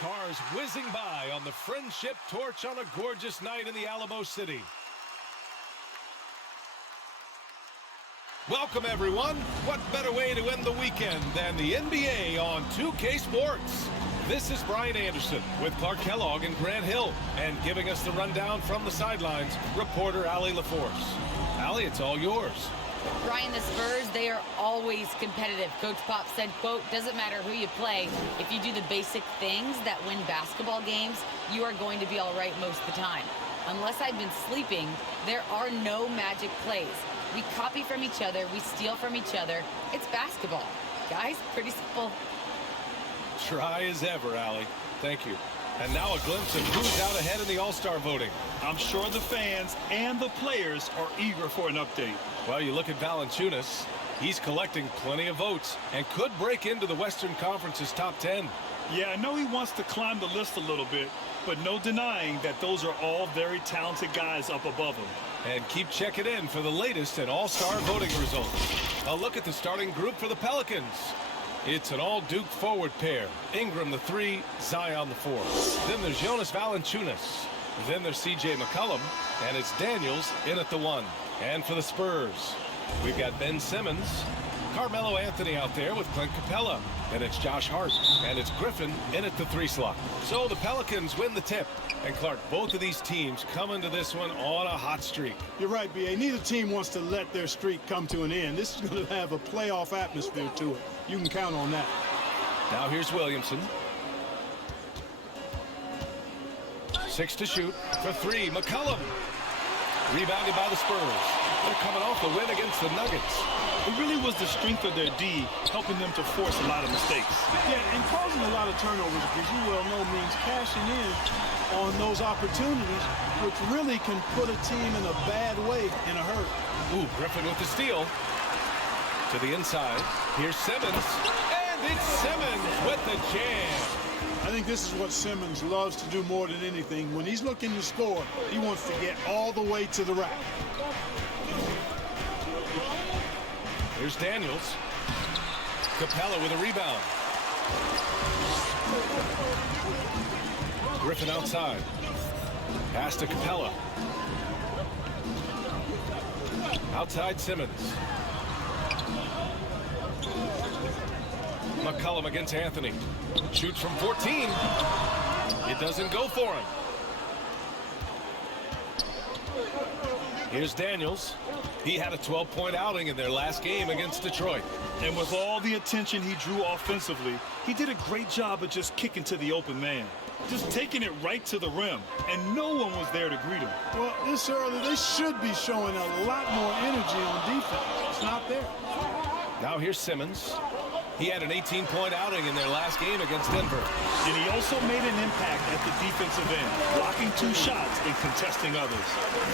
Cars whizzing by on the Friendship Torch on a gorgeous night in the Alamo City. Welcome, everyone. What better way to end the weekend than the NBA on 2K Sports? This is Brian Anderson with Clark Kellogg and Grant Hill, and giving us the rundown from the sidelines, reporter Allie LaForce. Allie, it's all yours. Brian, the Spurs, they are always competitive. Coach Pop said, quote, doesn't matter who you play, if you do the basic things that win basketball games, you are going to be all right most of the time. Unless I've been sleeping, there are no magic plays. We copy from each other, we steal from each other. It's basketball. Guys, pretty simple. Try as ever, Allie. Thank you. And now a glimpse of who's out ahead in the All-Star voting. I'm sure the fans and the players are eager for an update. Well, you look at Valanciunas. He's collecting plenty of votes and could break into the Western Conference's top 10. Yeah, I know he wants to climb the list a little bit, but no denying that those are all very talented guys up above him. And keep checking in for the latest in All-Star voting results. A look at the starting group for the Pelicans. It's an all-Duke forward pair. Ingram the 3, Zion the 4. Then there's Jonas Valanciunas. Then there's C.J. McCollum, and it's Daniels in at the 1. And for the Spurs, we've got Ben Simmons, Carmelo Anthony out there with Clint Capella. And it's Josh Hart, and it's Griffin in at the 3 slot. So the Pelicans win the tip. And Clark, both of these teams come into this one on a hot streak. You're right, B.A. Neither team wants to let their streak come to an end. This is going to have a playoff atmosphere to it. You can count on that. Now here's Williamson. 6 to shoot for 3. McCollum. Rebounded by the Spurs. They're coming off a win against the Nuggets. It really was the strength of their D helping them to force a lot of mistakes. Yeah, and causing a lot of turnovers, as you well know, means cashing in on those opportunities, which really can put a team in a bad way in a hurry. Ooh, Griffin with the steal. To the inside. Here's Simmons. And it's Simmons with the jam. I think this is what Simmons loves to do more than anything. When he's looking to score, he wants to get all the way to the rack. Here's Daniels. Capella with a rebound. Griffin outside. Pass to Capella. Outside Simmons. McCollum against Anthony. Shoots from 14. It doesn't go for him. Here's Daniels. He had a 12-point outing in their last game against Detroit. And with all the attention he drew offensively, he did a great job of just kicking to the open man. Just taking it right to the rim, and no one was there to greet him. Well, this early, they should be showing a lot more energy on defense. It's not there. Now here's Simmons. He had an 18-point outing in their last game against Denver. And he also made an impact at the defensive end, blocking 2 shots and contesting others.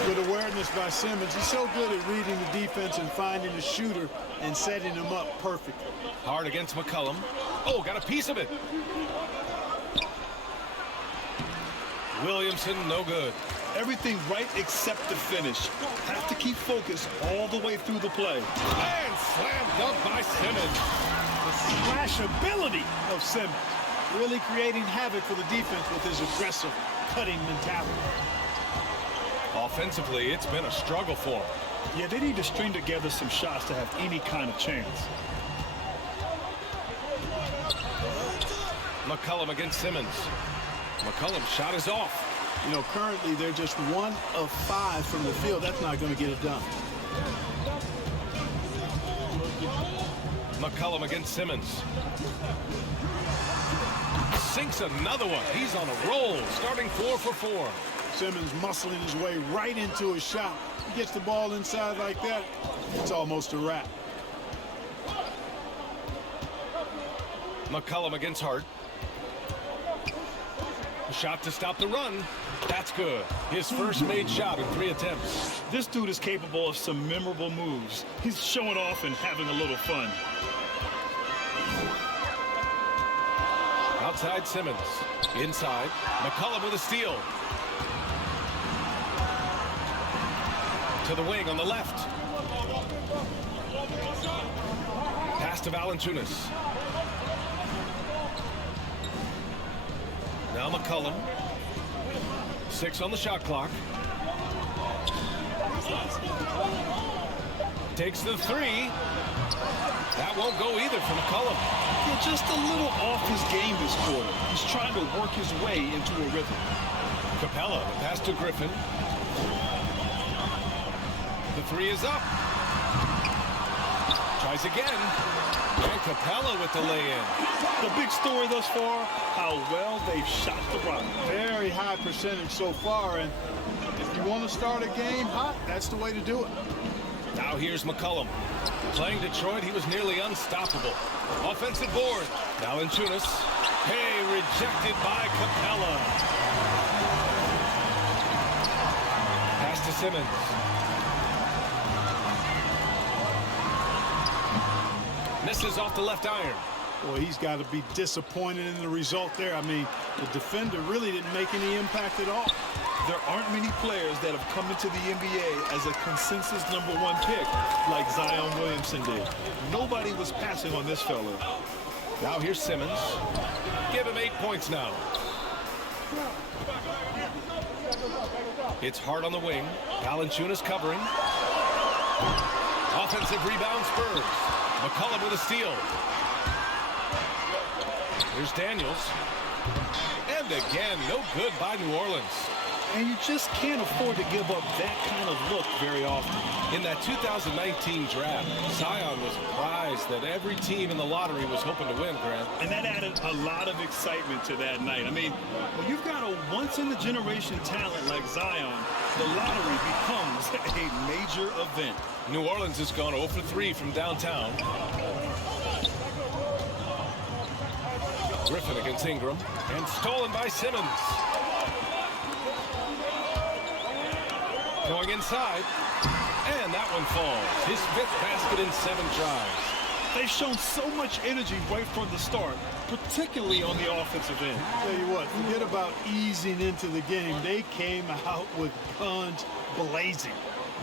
Good awareness by Simmons. He's so good at reading the defense and finding the shooter and setting him up perfectly. Hard against McCollum. Oh, got a piece of it. Williamson, no good. Everything right except the finish. Have to keep focused all the way through the play. And slam dunk by Simmons. The splash ability of Simmons, really creating havoc for the defense with his aggressive, cutting mentality. Offensively, it's been a struggle for him. Yeah, they need to string together some shots to have any kind of chance. McCollum against Simmons. McCollum's shot is off. You know, currently they're just 1 of 5 from the field. That's not going to get it done. McCollum against Simmons. Sinks another one. He's on a roll, starting 4 for 4. Simmons muscling his way right into his shot. He gets the ball inside like that, it's almost a wrap. McCollum against Hart. A shot to stop the run. That's good. His first made shot in 3 attempts. This dude is capable of some memorable moves. He's showing off and having a little fun. Outside Simmons. Inside. McCollum with a steal. To the wing on the left. Pass to Valanciunas. Now McCollum. 6 on the shot clock. Takes the 3. That won't go either for McCollum. Yeah, just a little off his game this quarter. He's trying to work his way into a rhythm. Capella, the pass to Griffin. The 3 is up. Tries again. And Capella with the lay-in. The big story thus far, how well they've shot the rock. Very high percentage so far, and if you want to start a game hot, that's the way to do it. Now here's McCollum. Playing Detroit, he was nearly unstoppable. Offensive board. Valanciunas. Hey, rejected by Capella. Pass to Simmons. Misses off the left iron. Boy, he's got to be disappointed in the result there. I mean, the defender really didn't make any impact at all. There aren't many players that have come into the NBA as a consensus #1 pick like Zion Williamson did. Nobody was passing on this fella. Now here's Simmons. Give him 8 points now. It's hard on the wing. Valanciunas covering. Offensive rebound Spurs. McCollum with a steal. Here's Daniels. And again, no good by New Orleans. And you just can't afford to give up that kind of look very often. In that 2019 draft, Zion was a prize that every team in the lottery was hoping to win, Grant. And that added a lot of excitement to that night. I mean, when you've got a once-in-a-generation talent like Zion, the lottery becomes a major event. New Orleans has gone 0 for 3 from downtown. Griffin against Ingram. And stolen by Simmons. Going inside. And that one falls. His 5th basket in 7 tries. They've shown so much energy right from the start, particularly on the offensive end. Tell you what, forget about easing into the game. They came out with guns blazing.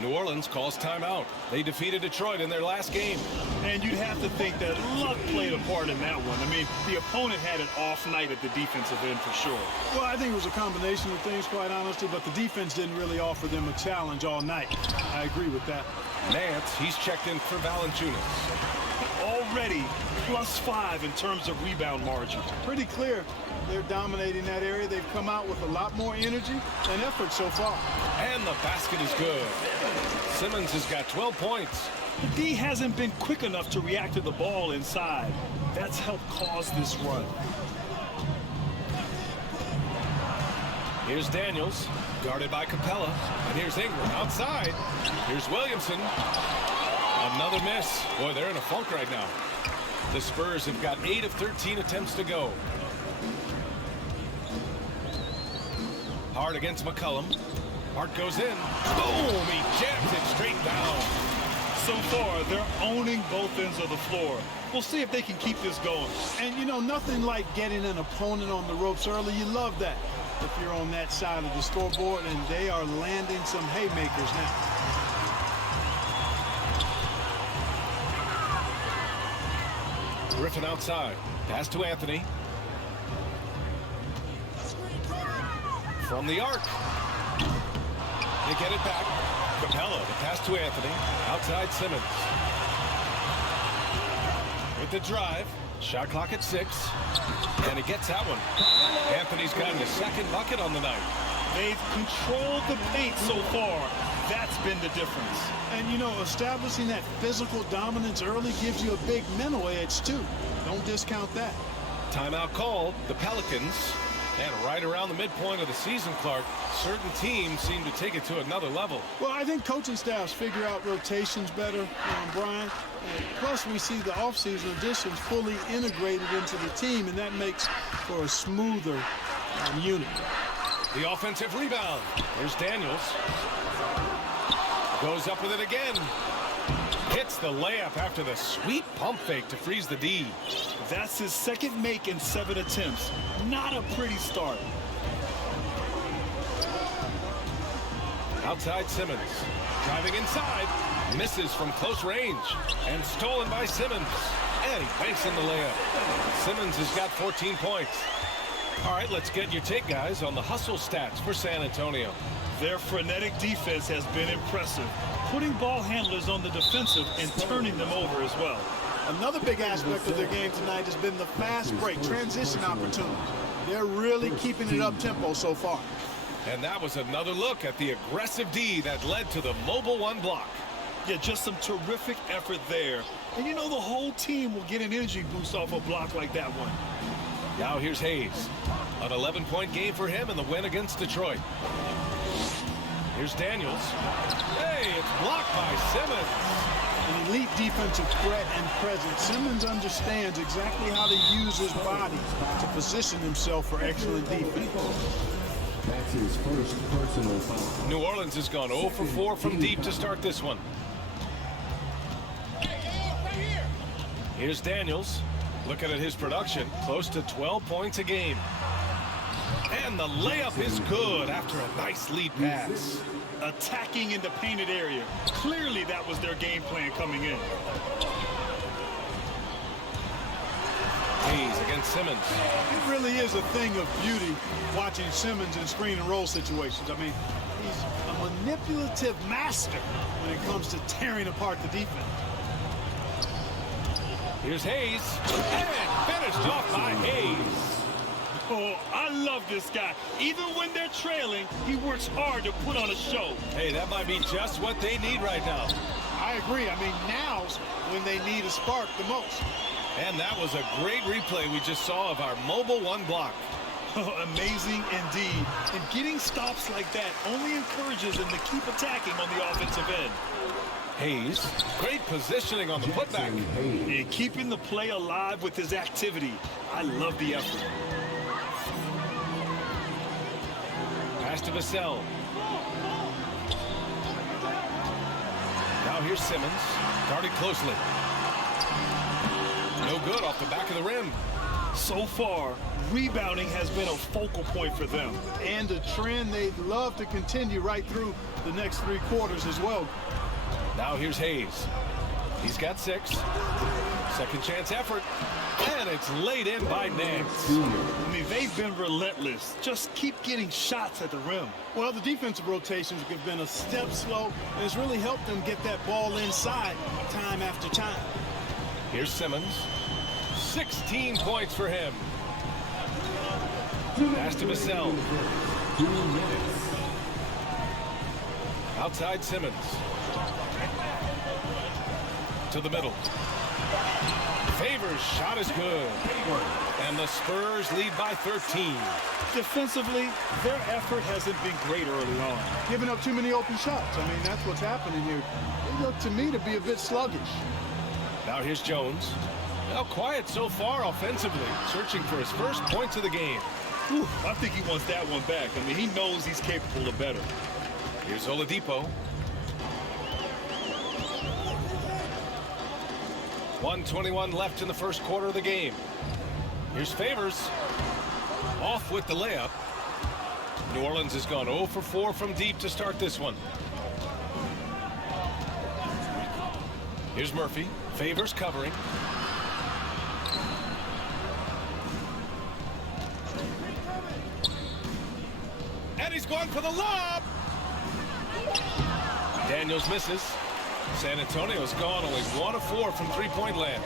New Orleans calls timeout. They defeated Detroit in their last game. And you'd have to think that luck played a part in that one. I mean, the opponent had an off night at the defensive end for sure. Well, I think it was a combination of things, quite honestly, but the defense didn't really offer them a challenge all night. I agree with that. Nance, he's checked in for Valanciunas. Already +5 in terms of rebound margin. Pretty clear they're dominating that area. They've come out with a lot more energy and effort so far. And the basket is good. Simmons has got 12 points. D hasn't been quick enough to react to the ball inside. That's helped cause this run. Here's Daniels, guarded by Capella. And here's Ingram outside. Here's Williamson. Another miss. Boy, they're in a funk right now. The Spurs have got 8 of 13 attempts to go. Hard against McCollum. Hart goes in. Boom! He jams it straight down. So far, they're owning both ends of the floor. We'll see if they can keep this going. And, you know, nothing like getting an opponent on the ropes early. You love that if you're on that side of the scoreboard, and they are landing some haymakers now. Griffin outside. Pass to Anthony. From the arc. They get it back. Capella, the pass to Anthony. Outside Simmons. With the drive. Shot clock at 6. And he gets that one. Anthony's gotten his 2nd bucket on the night. They've controlled the paint so far. That's been the difference. And, you know, establishing that physical dominance early gives you a big mental edge, too. Don't discount that. Timeout called. The Pelicans. And right around the midpoint of the season, Clark, certain teams seem to take it to another level. Well, I think coaching staffs figure out rotations better, Brian. Plus, we see the offseason additions fully integrated into the team, and that makes for a smoother unit. The offensive rebound. There's Daniels. Goes up with it again. Hits the layup after the sweet pump fake to freeze the D. That's his 2nd make in 7 attempts. Not a pretty start. Outside Simmons. Driving inside. Misses from close range. And stolen by Simmons. And he banks in the layup. Simmons has got 14 points. All right, let's get your take, guys, on the hustle stats for San Antonio. Their frenetic defense has been impressive, putting ball handlers on the defensive and turning them over as well. Another big aspect of their game tonight has been the fast break, transition opportunity. They're really keeping it up-tempo so far. And that was another look at the aggressive D that led to the mobile one block. Yeah, just some terrific effort there. And you know the whole team will get an energy boost off a block like that one. Now here's Hayes. An 11-point game for him in the win against Detroit. Here's Daniels. Hey, it's blocked by Simmons. An elite defensive threat and presence. Simmons understands exactly how to use his body to position himself for excellent defense. That's his first personal foul. New Orleans has gone 0 for 4 from deep to start this one. Here's Daniels. Looking at his production, close to 12 points a game. And the layup is good after a nice lead pass. Attacking in the painted area. Clearly that was their game plan coming in. Hayes against Simmons. It really is a thing of beauty watching Simmons in screen and roll situations. I mean, he's a manipulative master when it comes to tearing apart the defense. Here's Hayes. And finished off by Hayes. Oh, I love this guy. Even when they're trailing, he works hard to put on a show. Hey, that might be just what they need right now. I agree. I mean, now's when they need a spark the most. And that was a great replay we just saw of our mobile one block. Amazing indeed. And getting stops like that only encourages them to keep attacking on the offensive end. Hayes, great positioning on the putback. And keeping the play alive with his activity. I love the effort. Pass to Vassell. Now here's Simmons, guarded closely. No good off the back of the rim. So far, rebounding has been a focal point for them. And a trend they'd love to continue right through the next 3 quarters as well. Now here's Hayes. He's got 6. Second chance effort. And it's laid in by Nance. I mean, they've been relentless. Just keep getting shots at the rim. Well, the defensive rotations have been a step slow, and it's really helped them get that ball inside time after time. Here's Simmons. 16 points for him. Pass to Vassell. Outside Simmons. To the middle. Favors shot is good. And the Spurs lead by 13. Defensively, their effort hasn't been great early on. Giving up too many open shots. I mean, that's what's happening here. They look to me to be a bit sluggish. Now here's Jones. Now quiet so far offensively, searching for his first points of the game. Whew, I think he wants that one back. I mean, he knows he's capable of better. Here's Oladipo. 1:21 left in the first quarter of the game. Here's Favors. Off with the layup. New Orleans has gone 0 for 4 from deep to start this one. Here's Murphy. Favors covering. And he's going for the lob. Daniels misses. San Antonio's gone only 1 of 4 from three-point land.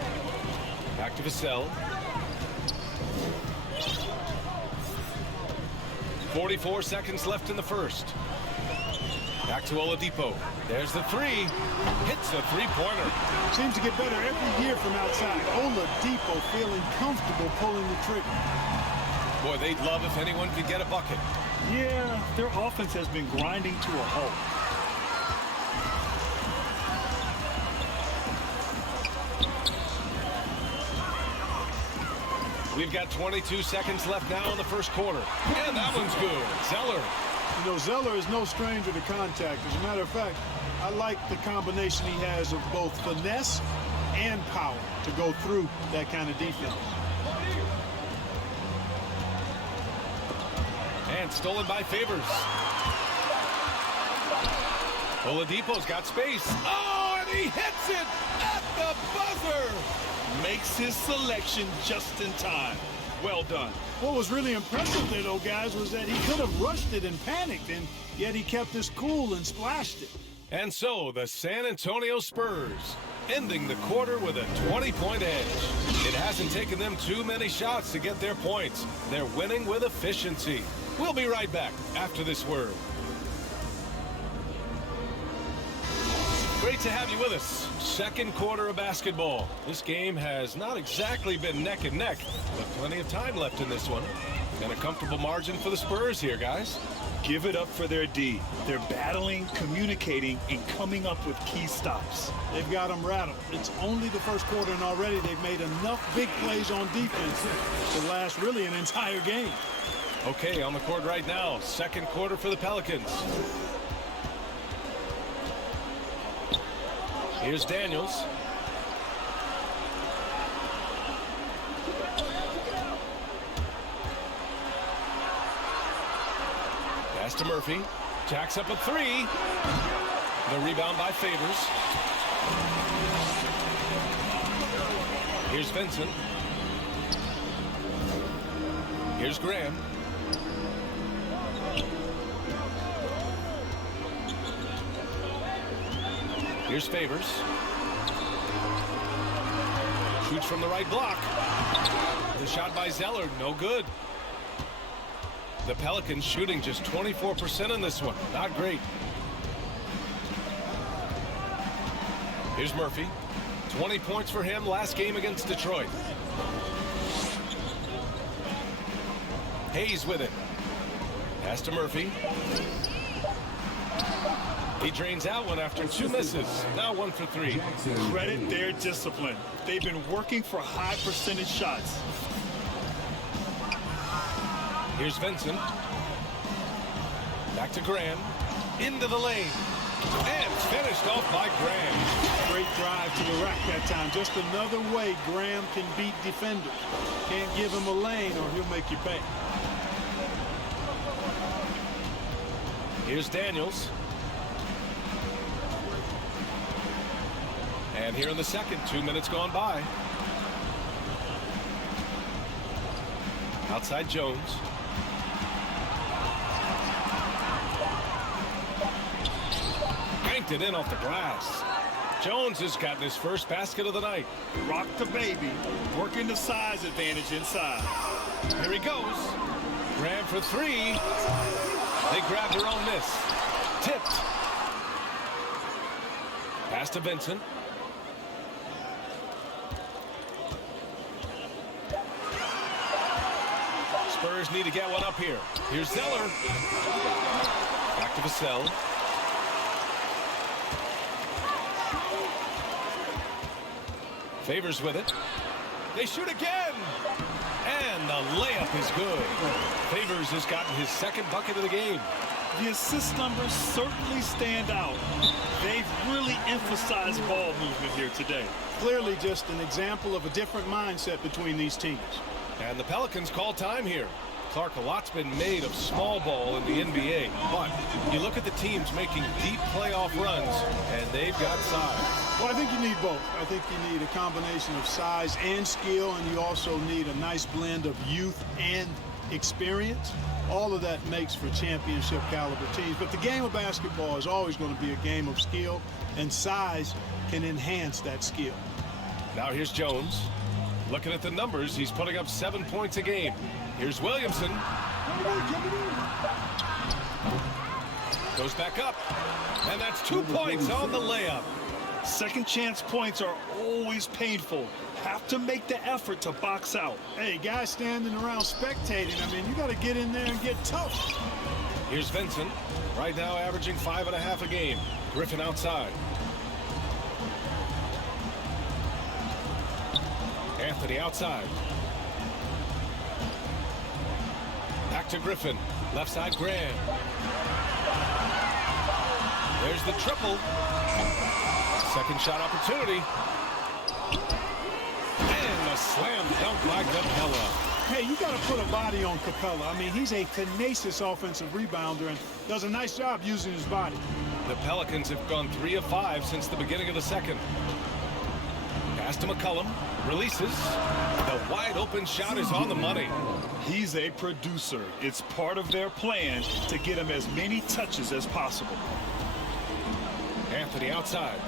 Back to Vassell. 44 seconds left in the first. Back to Oladipo. There's the 3. Hits the three-pointer. Seems to get better every year from outside. Oladipo feeling comfortable pulling the trigger. Boy, they'd love if anyone could get a bucket. Yeah, their offense has been grinding to a halt. We've got 22 seconds left now in the first quarter. And that one's good. Zeller. You know, Zeller is no stranger to contact. As a matter of fact, I like the combination he has of both finesse and power to go through that kind of defense. And stolen by Favors. Oladipo's got space. Oh, and he hits it at the buzzer. Makes his selection just in time. Well done. What was really impressive there, though, guys, was that he could have rushed it and panicked, and yet he kept his cool and splashed it. And so the San Antonio Spurs ending the quarter with a 20-point edge. It hasn't taken them too many shots to get their points. They're winning with efficiency. We'll be right back after this word. Great to have you with us. Second quarter of basketball. This game has not exactly been neck and neck, but plenty of time left in this one. And a comfortable margin for the Spurs here, guys. Give it up for their D. They're battling, communicating, and coming up with key stops. They've got them rattled. It's only the first quarter, and already they've made enough big plays on defense to last really an entire game. Okay, on the court right now. Second quarter for the Pelicans. Here's Daniels. Pass to Murphy. Jacks up a three. The rebound by Favors. Here's Vincent. Here's Graham. Here's Favors. Shoots from the right block. The shot by Zeller, no good. The Pelicans shooting just 24% in this one. Not great. Here's Murphy. 20 points for him last game against Detroit. Hayes with it. Pass to Murphy. He drains out one after two misses. Now 1 for 3. Credit their discipline. They've been working for high percentage shots. Here's Vincent. Back to Graham. Into the lane. And finished off by Graham. Great drive to the rack that time. Just another way Graham can beat defenders. Can't give him a lane or he'll make you pay. Here's Daniels. And here in the second, 2 minutes gone by. Outside Jones. Banked it in off the glass. Jones has gotten his first basket of the night. Rock the baby. Working the size advantage inside. Here he goes. Graham for three. They grabbed their own miss. Tipped. Pass to Vincent. Spurs need to get one up here. Here's Zeller. Back to Vassell. Favors with it. They shoot again. And the layup is good. Favors has gotten his second bucket of the game. The assist numbers certainly stand out. They've really emphasized ball movement here today. Clearly just an example of a different mindset between these teams. And the Pelicans call time here. Clark, a lot's been made of small ball in the NBA, but you look at the teams making deep playoff runs, and they've got size. Well, I think you need both. I think you need a combination of size and skill, and you also need a nice blend of youth and experience. All of that makes for championship caliber teams. But the game of basketball is always going to be a game of skill, and size can enhance that skill. Now here's Jones. Looking at the numbers, he's putting up 7 points a game. Here's Williamson. Goes back up. And that's 2 points on the layup. Second chance points are always painful. Have to make the effort to box out. Hey, guys standing around spectating, I mean, you got to get in there and get tough. Here's Vincent. Right now averaging 5.5 a game. Griffin outside. Anthony outside. Back to Griffin. Left side Graham. There's the triple. Second shot opportunity. And a slam dunk by Capella. Hey, you got to put a body on Capella. I mean, he's a tenacious offensive rebounder and does a nice job using his body. The Pelicans have gone 3 of 5 since the beginning of the second. Pass to McCollum. Releases. The wide open shot is on the money. He's a producer. It's part of their plan to get him as many touches as possible. Anthony outside.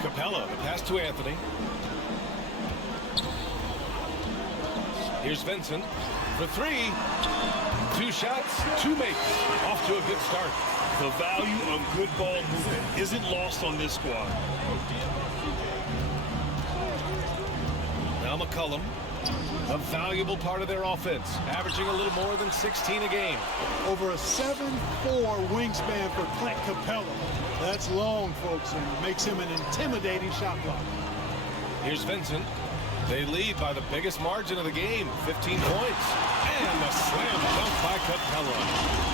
Capella, the pass to Anthony. Here's Vincent for three. 2 shots, 2 makes. Off to a good start. The value of good ball movement isn't lost on this squad. Now McCollum, a valuable part of their offense, averaging a little more than 16 a game. Over a 7'4" wingspan for Clint Capella. That's long, folks, and makes him an intimidating shot blocker. Here's Vincent. They lead by the biggest margin of the game, 15 points. And a slam dunk by Capella.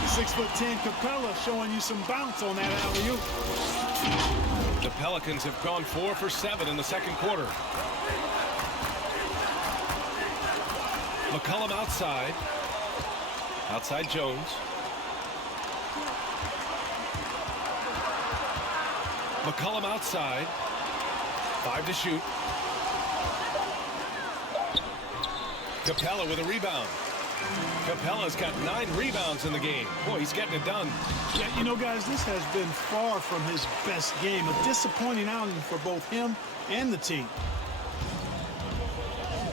6'10" Capella showing you some bounce on that alley-oop. The Pelicans have gone 4 for 7 in the second quarter. McCollum outside. Outside Jones. McCollum outside. 5 to shoot. Capella with a rebound. Capella's got 9 rebounds in the game. Boy, he's getting it done. Yeah, you know, guys, this has been far from his best game. A disappointing outing for both him and the team.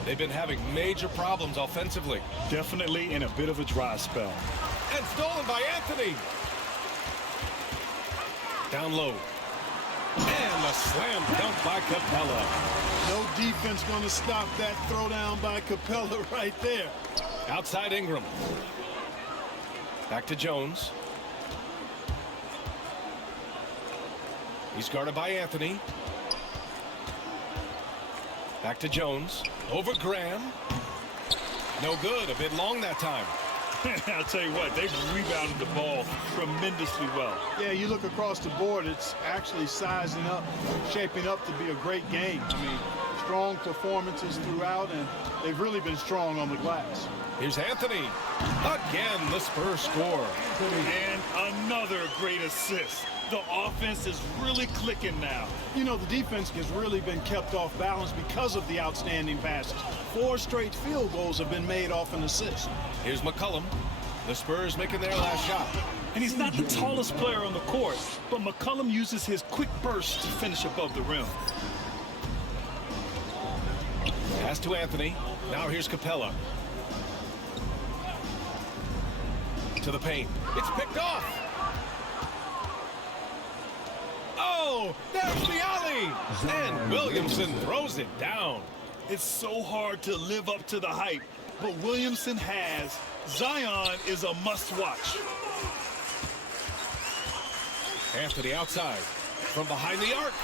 They've been having major problems offensively. Definitely in a bit of a dry spell. And stolen by Anthony. Down low. And a slam dunk by Capella. No defense going to stop that throwdown by Capella right there. Outside Ingram. Back to Jones. He's guarded by Anthony. Back to Jones. Over Graham. No good. A bit long that time. I'll tell you what, they've rebounded the ball tremendously well. Yeah, you look across the board, it's actually sizing up, shaping up to be a great game. I mean, strong performances throughout, and they've really been strong on the glass. Here's Anthony. Again, the Spurs score. And another great assist. The offense is really clicking now. You know, the defense has really been kept off balance because of the outstanding passes. 4 straight field goals have been made off an assist. Here's McCollum. The Spurs making their last shot. And he's not the tallest player on the court, but McCollum uses his quick burst to finish above the rim. Pass to Anthony. Now here's Capella. To the paint. It's picked off. Oh, there's the alley. And Williamson throws it down. It's so hard to live up to the hype, but Williamson has. Zion is a must-watch. Anthony outside from behind the arc.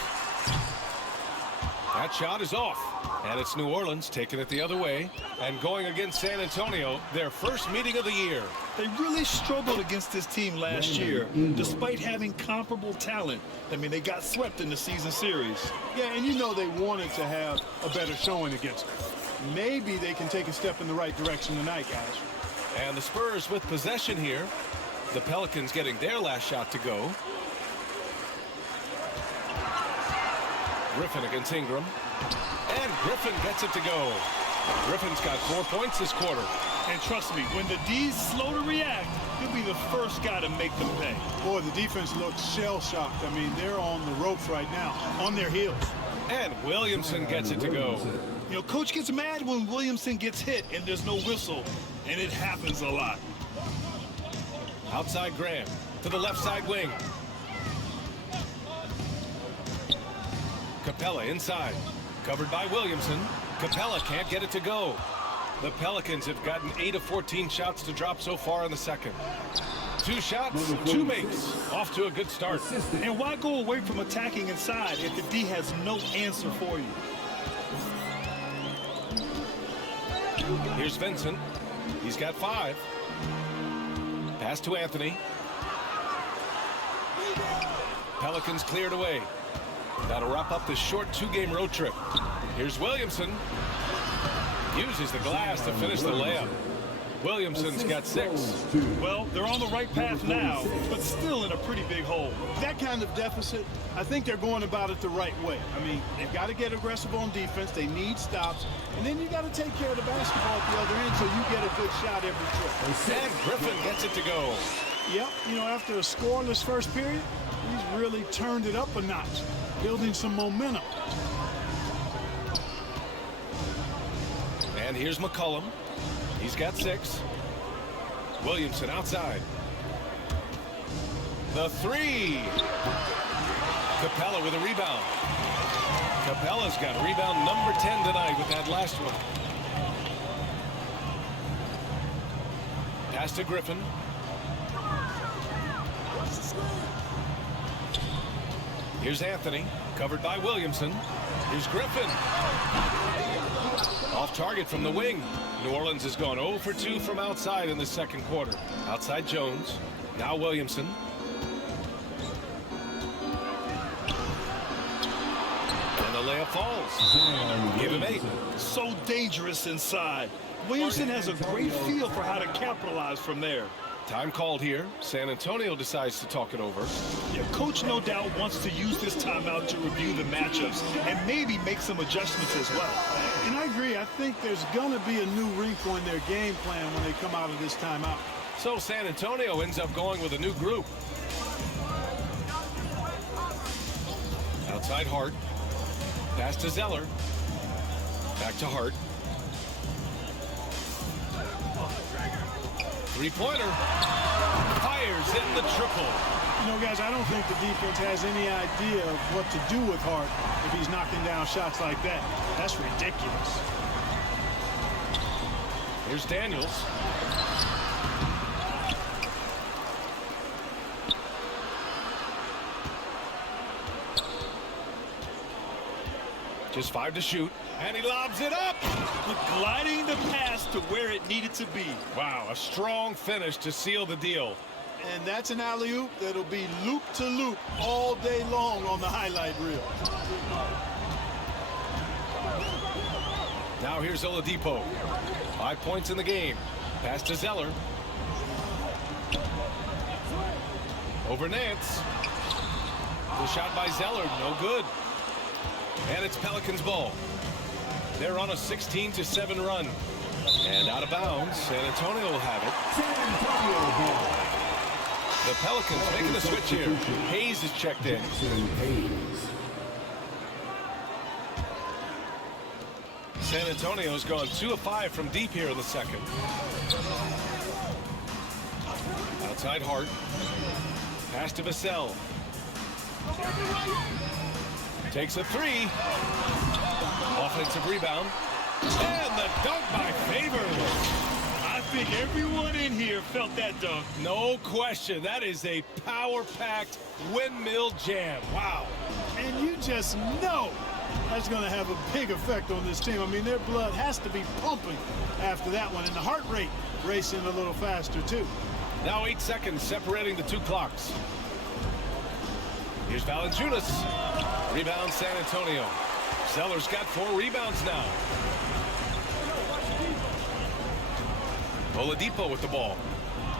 That shot is off. And it's New Orleans taking it the other way and going against San Antonio, their first meeting of the year. They really struggled against this team last year, despite having comparable talent. I mean, they got swept in the season series. Yeah, and you know they wanted to have a better showing against them. Maybe they can take a step in the right direction tonight, guys. And the Spurs with possession here. The Pelicans getting their last shot to go. Griffin against Ingram. And Griffin gets it to go. Griffin's got 4 points this quarter. And trust me, when the D's slow to react, he'll be the first guy to make them pay. Boy, the defense looks shell-shocked. I mean, they're on the ropes right now, on their heels. And Williamson gets it to go. You know, Coach gets mad when Williamson gets hit and there's no whistle, and it happens a lot. Outside Graham to the left side wing. Capella inside. Covered by Williamson. Capella can't get it to go. The Pelicans have gotten 8 of 14 shots to drop so far in the second. 2 shots, 2 makes. Off to a good start. And why go away from attacking inside if the D has no answer for you? Here's Vincent. He's got 5. Pass to Anthony. Pelicans cleared away. That'll wrap up this short 2-game road trip. Here's Williamson. Uses the glass to finish the layup. Williamson's got 6. Well, they're on the right path now, but still in a pretty big hole. That kind of deficit, I think they're going about it the right way. I mean, they've got to get aggressive on defense. They need stops. And then you got to take care of the basketball at the other end so you get a good shot every trip. And Griffin gets it to go. Yep, you know, after a scoreless first period, he's really turned it up a notch, building some momentum. And here's McCollum. He's got 6. Williamson outside. The 3. Capella with a rebound. Capella's got rebound number 10 tonight with that last one. Pass to Griffin. Here's Anthony, covered by Williamson. Here's Griffin. Off target from the wing. New Orleans has gone 0 for 2 from outside in the second quarter. Outside Jones. Now Williamson. And the layup falls. Give him 8. So dangerous inside. Williamson has a great feel for how to capitalize from there. Time called here. San Antonio decides to talk it over. Yeah, coach no doubt wants to use this timeout to review the matchups and maybe make some adjustments as well. And I agree. I think there's going to be a new wrinkle in their game plan when they come out of this timeout. So San Antonio ends up going with a new group. Outside Hart. Pass to Zeller. Back to Hart. Three-pointer. Fires in the triple. You know, guys, I don't think the defense has any idea of what to do with Hart if he's knocking down shots like that. That's ridiculous. Here's Daniels. Just 5 to shoot. And he lobs it up. Gliding the pass to where it needed to be. Wow, a strong finish to seal the deal. And that's an alley-oop that'll be loop-to-loop all day long on the highlight reel. Now here's Oladipo. 5 points in the game. Pass to Zeller. Over Nance. The shot by Zeller, no good. And it's Pelicans ball. They're on a 16-7 run. And out of bounds, San Antonio will have it. San Antonio ball. The Pelicans making a switch here. Hayes is checked in. Hayes. San Antonio's gone 2 of 5 from deep here in the second. Outside Hart. Pass to Vassell. Takes a 3. Offensive rebound. And the dunk by Favors. I think everyone in here felt that dunk. No question. That is a power-packed windmill jam. Wow. And you just know that's going to have a big effect on this team. I mean, their blood has to be pumping after that one, and the heart rate racing a little faster, too. Now 8 seconds separating the 2 clocks. Here's Valanciunas. Rebound San Antonio. Zeller's got 4 rebounds now. Oladipo with the ball.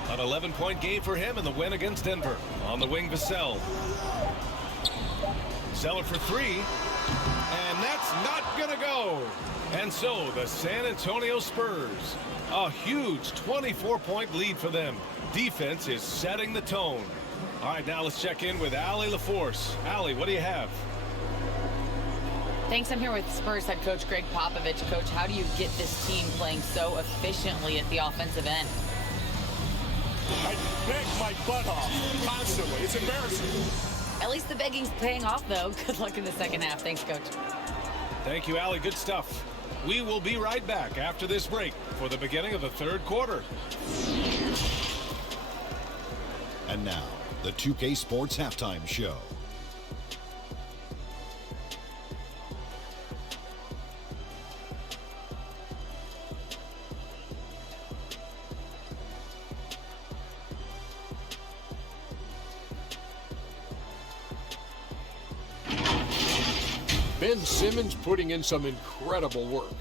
An 11-point game for him in the win against Denver. On the wing, Vassell. Zeller for 3. And that's not going to go. And so the San Antonio Spurs. A huge 24-point lead for them. Defense is setting the tone. All right, now let's check in with Allie LaForce. Allie, what do you have? Thanks. I'm here with Spurs head coach Greg Popovich. Coach, how do you get this team playing so efficiently at the offensive end? I beg my butt off constantly. It's embarrassing. At least the begging's paying off, though. Good luck in the second half. Thanks, Coach. Thank you, Allie. Good stuff. We will be right back after this break for the beginning of the third quarter. And now, the 2K Sports Halftime Show. Ben Simmons putting in some incredible work.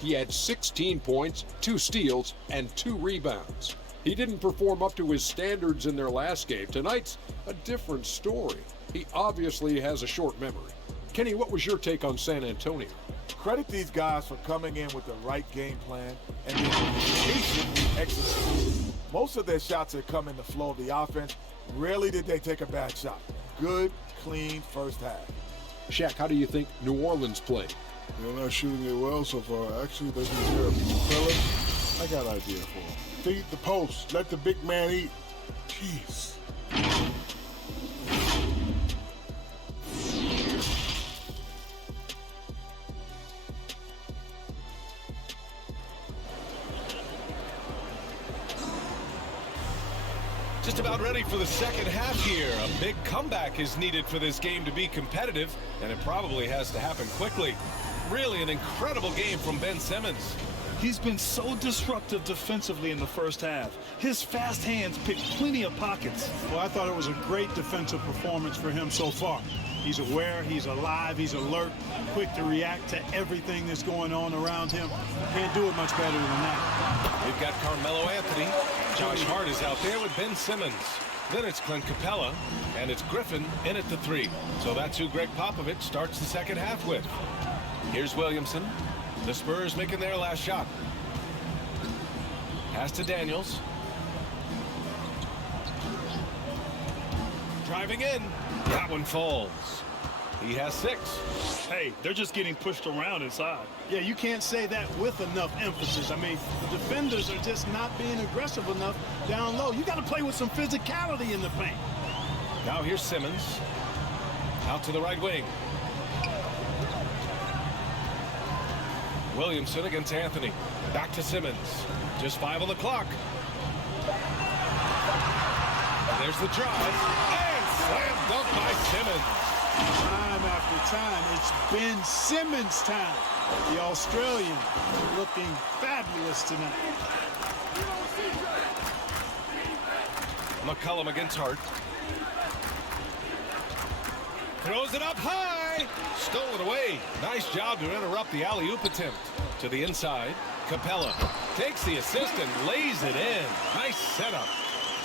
he had 16 points, 2 steals, and 2 rebounds. He didn't perform up to his standards in their last game. Tonight's a different story. He obviously has a short memory. Kenny, what was your take on San Antonio? Credit these guys for coming in with the right game plan and then patiently executing. Most of their shots have come in the flow of the offense. Rarely did they take a bad shot. Good, clean first half. Shaq, how do you think New Orleans played? They're not shooting it well so far. Actually, they've been terrible. Fellas, I got an idea for them. Feed the post. Let the big man eat. Jeez. Just about ready for the second half here. A big comeback is needed for this game to be competitive, and it probably has to happen quickly. Really an incredible game from Ben Simmons. He's been so disruptive defensively in the first half. His fast hands pick plenty of pockets. Well, I thought it was a great defensive performance for him so far. He's aware, he's alive, he's alert, quick to react to everything that's going on around him. Can't do it much better than that. We've got Carmelo Anthony. Josh Hart is out there with Ben Simmons. Then it's Clint Capella, and it's Griffin in at the 3. So that's who Greg Popovich starts the second half with. Here's Williamson. The Spurs making their last shot. Pass to Daniels. Driving in. That one falls. He has 6. Hey, they're just getting pushed around inside. Yeah, you can't say that with enough emphasis. I mean, the defenders are just not being aggressive enough down low. You got to play with some physicality in the paint. Now here's Simmons. Out to the right wing. Williamson against Anthony. Back to Simmons. Just 5 on the clock. There's the drive. And slam dunk by Simmons. Time after time, it's Ben Simmons' time. The Australian looking fabulous tonight. McCollum against Hart. Throws it up high. Stolen away. Nice job to interrupt the alley-oop attempt. To the inside. Capella takes the assist and lays it in. Nice setup.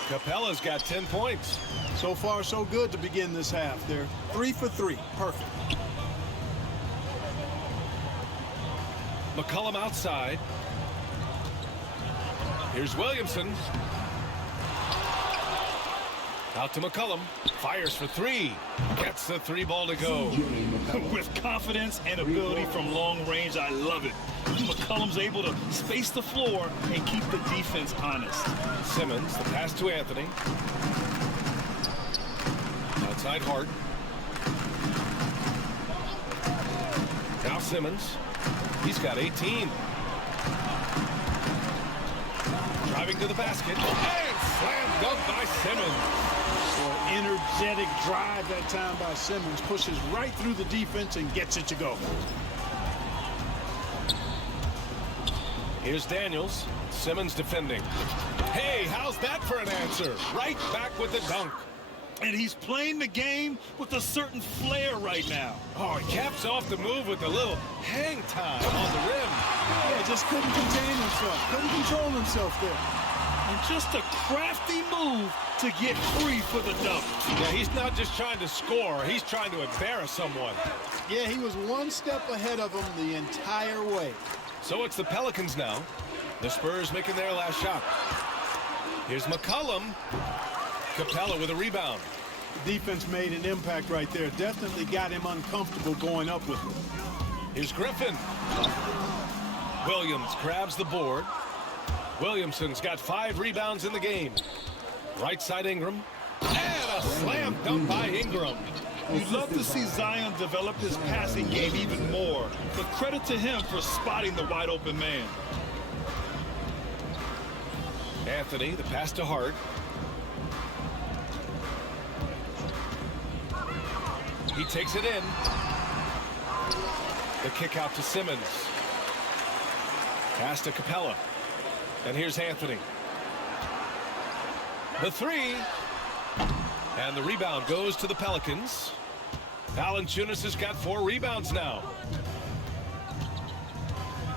Capella's got 10 points. So far, so good to begin this half. They're 3 for 3. Perfect. McCollum outside. Here's Williamson. Out to McCollum. Fires for 3. Gets the 3 ball to go. With confidence and ability from long range, I love it. McCollum's able to space the floor and keep the defense honest. Simmons, the pass to Anthony. Outside Hart. Now Simmons. He's got 18. Driving to the basket. And slam dunk by Simmons. Energetic drive that time by Simmons. Pushes right through the defense and gets it to go. Here's Daniels. Simmons defending. Hey, how's that for an answer? Right back with the dunk. And he's playing the game with a certain flair right now. Oh, he caps off the move with a little hang time on the rim. Yeah, just couldn't contain himself. Couldn't control himself there. And just a crafty move to get free for the dunk. Yeah, he's not just trying to score. He's trying to embarrass someone. Yeah, he was one step ahead of him the entire way. So it's the Pelicans now. The Spurs making their last shot. Here's McCollum. Capella with a rebound. The defense made an impact right there. Definitely got him uncomfortable going up with it. Here's Griffin. Williams grabs the board. Williamson's got 5 rebounds in the game. Right side Ingram. And a slam dunk by Ingram. You'd love to see Zion develop his passing game even more, but credit to him for spotting the wide open man. Anthony, the pass to Hart. He takes it in. The kick out to Simmons. Pass to Capella. And here's Anthony. The 3. And the rebound goes to the Pelicans. Valanciunas has got 4 rebounds now.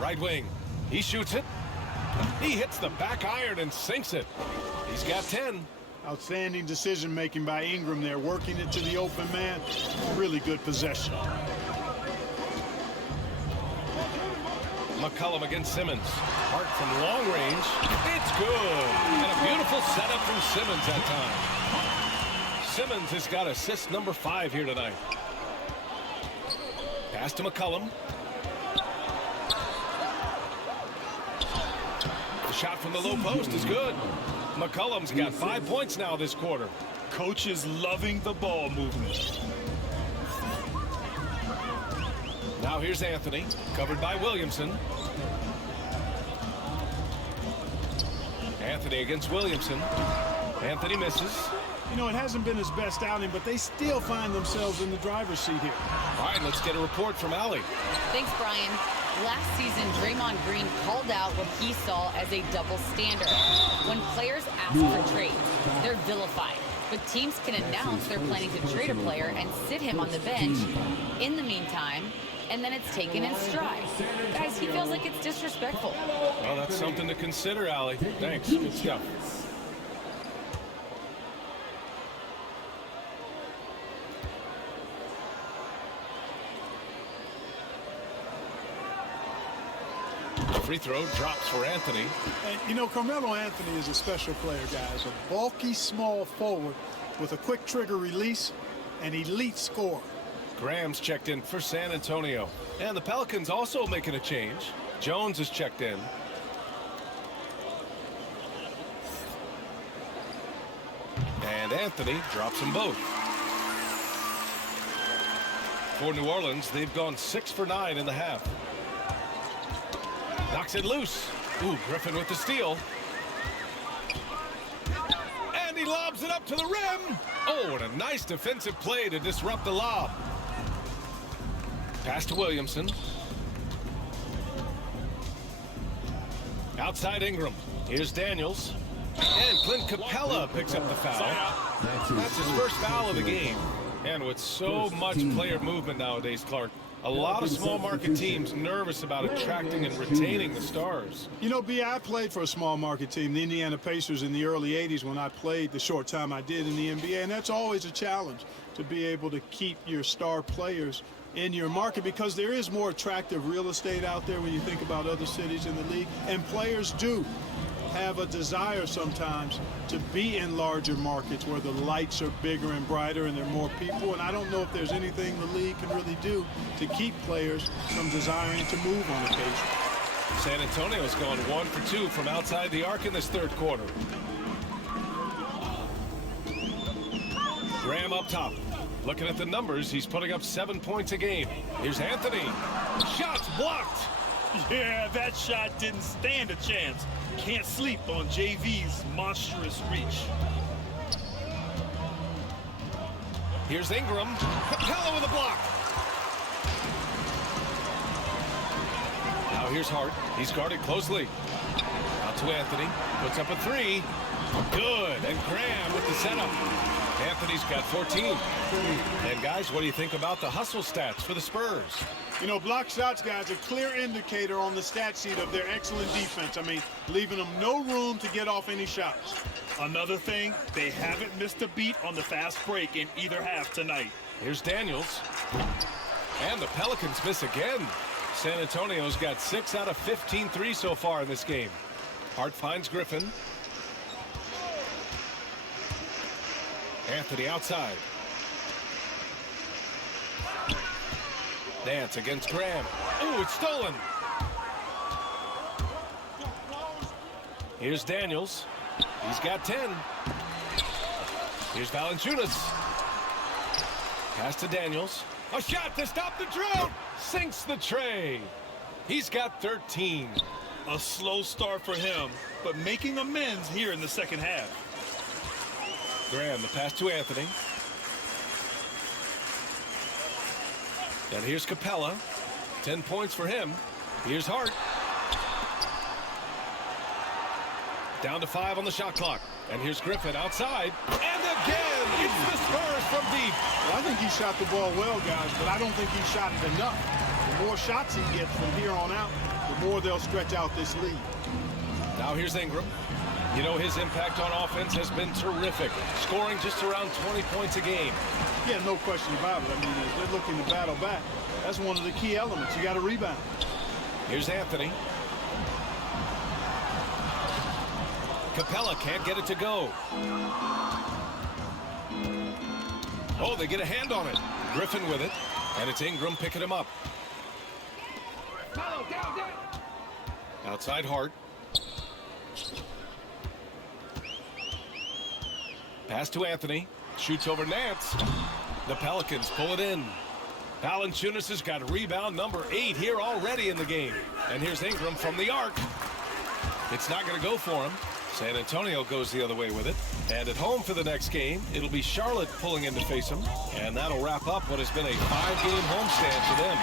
Right wing. He shoots it. He hits the back iron and sinks it. He's got 10. Outstanding decision-making by Ingram there, working it to the open man. Really good possession. McCollum against Simmons. Hart from long range. It's good. And a beautiful setup from Simmons that time. Simmons has got assist number 5 here tonight. Pass to McCollum. The shot from the low post is good. McCollum's got 5 points now this quarter. Coach is loving the ball movement. Now here's Anthony, covered by Williamson. Anthony against Williamson. Anthony misses. You know, it hasn't been his best outing, but they still find themselves in the driver's seat here. All right, let's get a report from Allie. Thanks, Brian. Last season, Draymond Green called out what he saw as a double standard. When players ask for trades, they're vilified. But teams can announce they're planning to trade a player and sit him on the bench in the meantime, and then it's taken in stride. Guys, he feels like it's disrespectful. Well, that's something to consider, Allie. Thanks. Good stuff. Free throw drops for Anthony. And, you know, Carmelo Anthony is a special player, guys. A bulky, small forward with a quick trigger release, an elite scorer. Graham's checked in for San Antonio. And the Pelicans also making a change. Jones is checked in. And Anthony drops them both. For New Orleans, they've gone 6 for 9 in the half. Knocks it loose. Ooh, Griffin with the steal. And he lobs it up to the rim. Oh, and a nice defensive play to disrupt the lob. Pass to Williamson. Outside Ingram. Here's Daniels. And Clint Capella picks up the foul. That's his first foul of the game. And with so much player movement nowadays, Clark, a lot of small market teams nervous about attracting and retaining the stars. You know, B, I played for a small market team, the Indiana Pacers, in the early 80s when I played the short time I did in the NBA. And that's always a challenge, to be able to keep your star players in your market, because there is more attractive real estate out there when you think about other cities in the league. And players do have a desire sometimes to be in larger markets where the lights are bigger and brighter and there are more people. And I don't know if there's anything the league can really do to keep players from desiring to move on occasion. San Antonio's gone 1 for 2 from outside the arc in this third quarter. Graham up top. Looking at the numbers, he's putting up 7 points a game. Here's Anthony. Shots blocked. Yeah, that shot didn't stand a chance. Can't sleep on JV's monstrous reach. Here's Ingram. Capella with a block. Now here's Hart. He's guarded closely. Out to Anthony. Puts up a 3. Good. And Graham with the setup. Anthony's got 14. And guys, what do you think about the hustle stats for the Spurs? You know, block shots, guys, a clear indicator on the stat sheet of their excellent defense. I mean, leaving them no room to get off any shots. Another thing, they haven't missed a beat on the fast break in either half tonight. Here's Daniels. And the Pelicans miss again. San Antonio's got 6 out of 15 threes so far in this game. Hart finds Griffin. Anthony outside. Dance against Graham. Ooh, it's stolen. Here's Daniels. He's got 10. Here's Valanciunas. Pass to Daniels. A shot to stop the drought. Sinks the tray. He's got 13. A slow start for him, but making amends here in the second half. Graham, the pass to Anthony. And here's Capella. 10 points for him. Here's Hart. Down to 5 on the shot clock. And here's Griffin outside. And again, it's the Spurs from deep. Well, I think he shot the ball well, guys, but I don't think he shot it enough. the more shots he gets from here on out, the more they'll stretch out this lead. Now here's Ingram. You know, his impact on offense has been terrific, scoring just around 20 points a game. Yeah, no question about it. I mean, as they're looking to battle back, that's one of the key elements. You got to rebound. Here's Anthony. Capella can't get it to go. Oh, they get a hand on it. Griffin with it, and it's Ingram picking him up. Outside Hart. Pass to Anthony. Shoots over Nance. The Pelicans pull it in. Valanciunas has got rebound number 8 here already in the game. And here's Ingram from the arc. It's not going to go for him. San Antonio goes the other way with it. And at home for the next game, it'll be Charlotte pulling in to face them. And that'll wrap up what has been a 5-game homestand for them.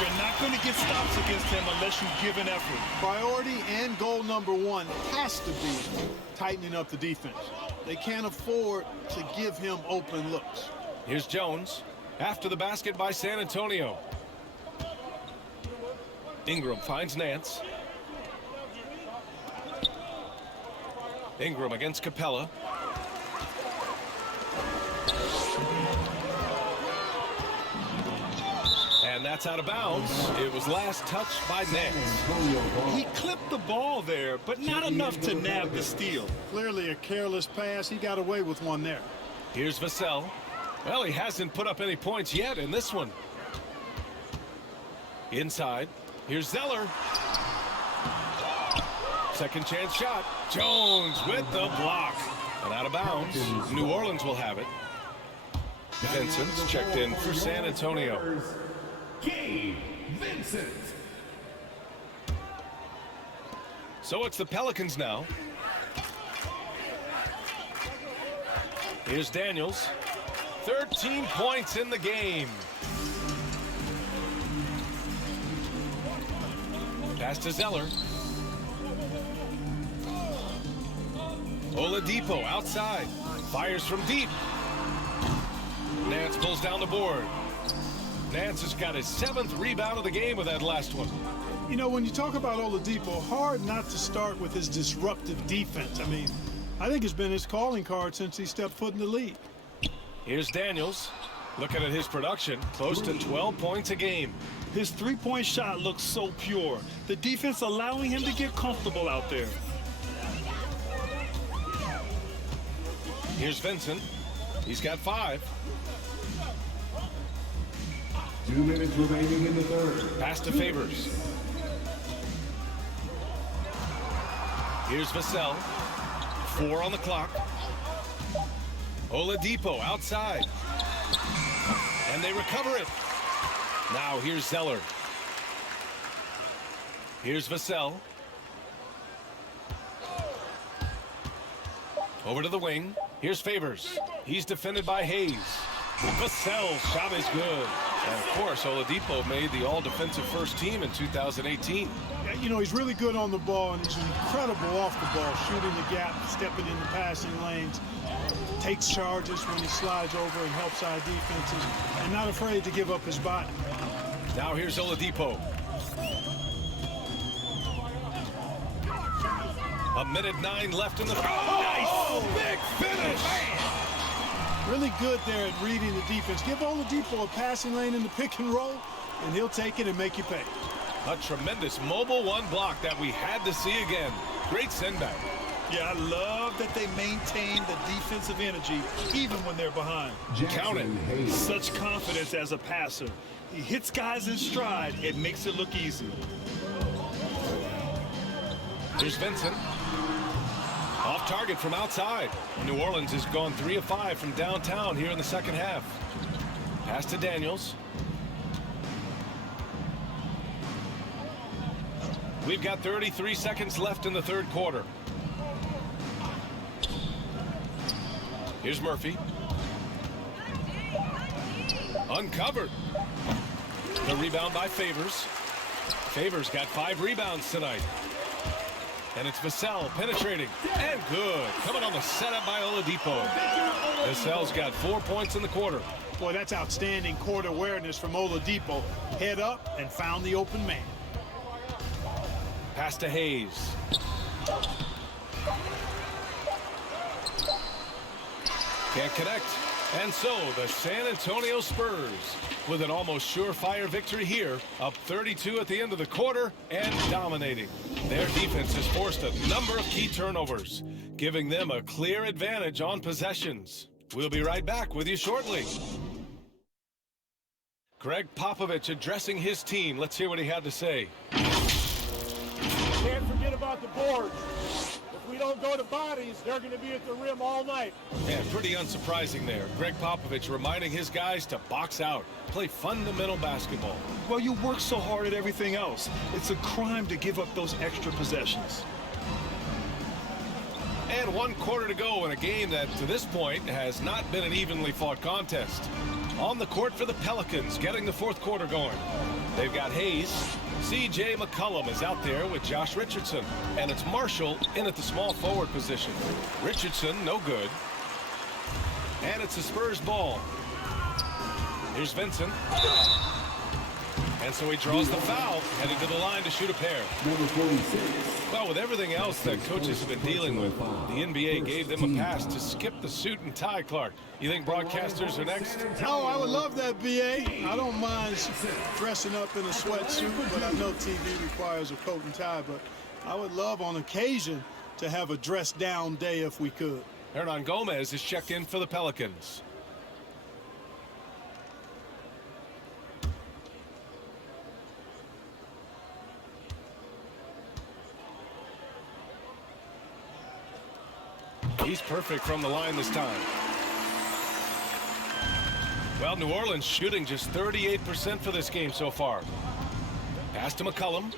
You're not going to get stops against him unless you give an effort. Priority and goal number 1 has to be tightening up the defense. They can't afford to give him open looks. Here's Jones. After the basket by San Antonio. Ingram finds Nance. Ingram against Capella. And that's out of bounds. It was last touched by Nance. He clipped the ball there, but not enough to nab the steal. Clearly a careless pass. He got away with one there. Here's Vassell. Well, he hasn't put up any points yet in this one. Inside. Here's Zeller. Second chance shot. Jones with the block. And out of bounds. New Orleans will have it. Vincent's checked in for San Antonio. Gabe Vincent. So it's the Pelicans now. Here's Daniels. 13 points in the game. Pass to Zeller. Oladipo outside. Fires from deep. Nance pulls down the board. Nance has got his 7th rebound of the game with that last one. You know, when you talk about Oladipo, hard not to start with his disruptive defense. I mean, I think it's been his calling card since he stepped foot in the league. Here's Daniels. Looking at his production, close to 12 points a game. His three-point shot looks so pure. The defense allowing him to get comfortable out there. Here's Vincent. He's got 5. 2 minutes remaining in the third. Pass to Favors. Here's Vassell. 4 on the clock. Oladipo outside. And they recover it. Now here's Zeller. Here's Vassell. Over to the wing. Here's Favors. He's defended by Hayes. Vassell's shot is good. And of course, Oladipo made the all-defensive first team in 2018. You know, he's really good on the ball, and he's incredible off the ball, shooting the gap, stepping in the passing lanes, takes charges when he slides over and helps our defenses, and not afraid to give up his body. Now here's Oladipo. 1:09 left in the... Oh, nice! Big finish! Really good there at reading the defense. Give Oladipo a passing lane in the pick and roll, and he'll take it and make you pay. A tremendous mobile 1 block that we had to see again. Great send back. Yeah, I love that they maintain the defensive energy even when they're behind. Count it. Such confidence as a passer. He hits guys in stride. It makes it look easy. Here's Vincent. Off target from outside. New Orleans has gone 3 of 5 from downtown here in the second half. Pass to Daniels. We've got 33 seconds left in the third quarter. Here's Murphy. Uncovered. The rebound by Favors. Favors got 5 rebounds tonight. And it's Vassell penetrating. And good. Coming on the setup by Oladipo. Vassell's got 4 points in the quarter. Boy, that's outstanding court awareness from Oladipo. Head up and found the open man. Pass to Hayes. Can't connect. And so the San Antonio Spurs with an almost surefire victory here, up 32 at the end of the quarter and dominating. Their defense has forced a number of key turnovers, giving them a clear advantage on possessions. We'll be right back with you shortly. Greg Popovich addressing his team. Let's hear what he had to say. Can't forget about the boards. If we don't go to bodies, they're going to be at the rim all night. Yeah, pretty unsurprising there. Greg Popovich reminding his guys to box out, play fundamental basketball. Well, you work so hard at everything else. It's a crime to give up those extra possessions. And 1 quarter to go in a game that, to this point, has not been an evenly fought contest. On the court for the Pelicans, getting the 4th quarter going. They've got Hayes. C.J. McCollum is out there with Josh Richardson. And it's Marshall in at the small forward position. Richardson, no good. And it's the Spurs ball. Here's Vincent. And so he draws the foul, heading to the line to shoot a pair. Number 46. Well, with everything else that coaches have been dealing with, the NBA gave them a pass to skip the suit and tie, Clark. You think broadcasters are next? Oh, I would love that, B.A. I don't mind dressing up in a sweatsuit, but I know TV requires a coat and tie. But I would love on occasion to have a dress-down day if we could. Hernan Gomez is checked in for the Pelicans. He's perfect from the line this time. Well, New Orleans shooting just 38% for this game so far. Pass to McCollum.